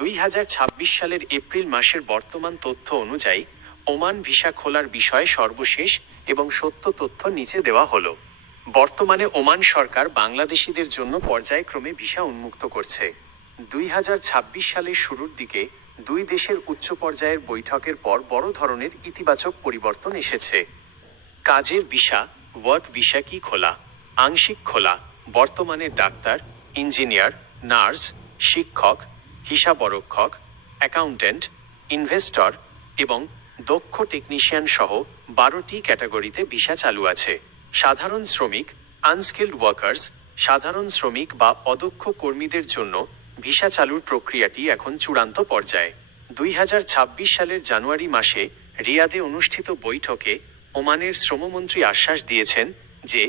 2026 সালের এপ্রিল মাসের বর্তমান তথ্য অনুযায়ী ওমান ভিসা খোলার বিষয়ে সর্বশেষ এবং সত্য তথ্য নিচে দেওয়া হলো। বর্তমানে ওমান সরকার বাংলাদেশিদের জন্য পর্যায়ক্রমে ভিসা উন্মুক্ত করছে। 2026 সালের শুরুর দিকে দুই দেশের উচ্চ পর্যায়ের বৈঠকের পর বড় ধরনের ইতিবাচক পরিবর্তন এসেছে। কাজের ভিসা, ওয়ার্ক ভিসা কি খোলা, আংশিক খোলা। বর্তমানে ডাক্তার, ইঞ্জিনিয়ার, নার্স, শিক্ষক, হিসাবরক্ষক, অ্যাকাউন্ট্যান্ট, ইনভেস্টর এবং দক্ষ টেকনিশিয়ান সহ 12টি ক্যাটাগরিতে ভিসা চালু আছে। সাধারণ শ্রমিক, আনস্কিল্ড ওয়ার্কার্স, সাধারণ শ্রমিক বা অদক্ষ কর্মীদের জন্য ভিসা চালুর প্রক্রিয়াটি এখন চূড়ান্ত পর্যায়ে। 2026 সালের জানুয়ারি মাসে রিয়াদে অনুষ্ঠিত বৈঠকে ওমানের শ্রমমন্ত্রী আশ্বাস দিয়েছেন যে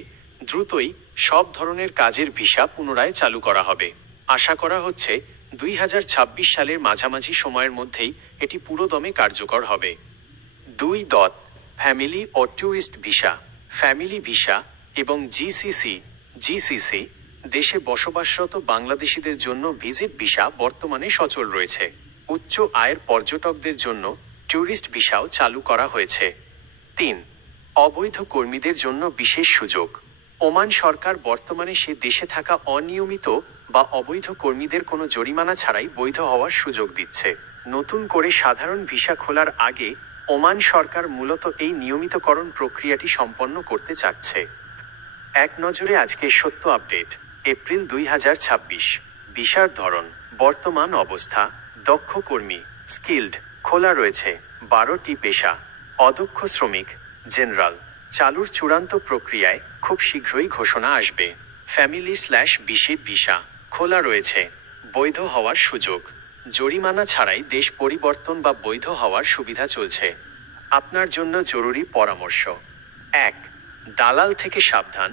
দ্রুতই সব ধরনের কাজের ভিসা পুনরায় চালু করা হবে। আশা করা হচ্ছে 2026 সালের মাঝামাঝি সময়ের মধ্যেই এটি পুরোদমে কার্যকর হবে। 2. ফ্যামিলি ও ট্যুরিস্ট ভিসা। ফ্যামিলি ভিসা এবং জিসিসি দেশে বসবাসরত বাংলাদেশিদের জন্য ভিজিট ভিসা বর্তমানে সচল রয়েছে। উচ্চ আয়ের পর্যটকদের জন্য ট্যুরিস্ট ভিসাও চালু করা হয়েছে। 3. অবৈধ কর্মীদের জন্য বিশেষ সুযোগ। ওমান সরকার বর্তমানে সে দেশে থাকা অনিয়মিত বা অবৈধ কর্মীদের কোনো জরিমানা ছাড়াই বৈধ হওয়ার সুযোগ দিচ্ছে। নতুন করে সাধারণ ভিসা খোলার আগে ওমান সরকার মূলত এই নিয়মিতকরণ প্রক্রিয়াটি সম্পন্ন করতে চাচ্ছে। এক নজরে আজকের সত্য আপডেট। এপ্রিল 2026। ভিসার ধরন, বর্তমান অবস্থা। দক্ষ কর্মী, স্কিল্ড, খোলা রয়েছে 12টি পেশা। অদক্ষ শ্রমিক, জেনারেল। চালুর চূড়ান্ত প্রক্রিয়ায় খুব শীঘ্রই ঘোষণা আসবে। ফ্যামিলি/বিশেষ ভিসা, খোলা রয়েছে, বৈধ হওয়ার সুযোগ। জরিমানা ছাড়াই দেশ পরিবর্তন বা বৈধ হওয়ার সুবিধা চলছে। আপনার জন্য জরুরি পরামর্শ। 1. দালাল থেকে সাবধান।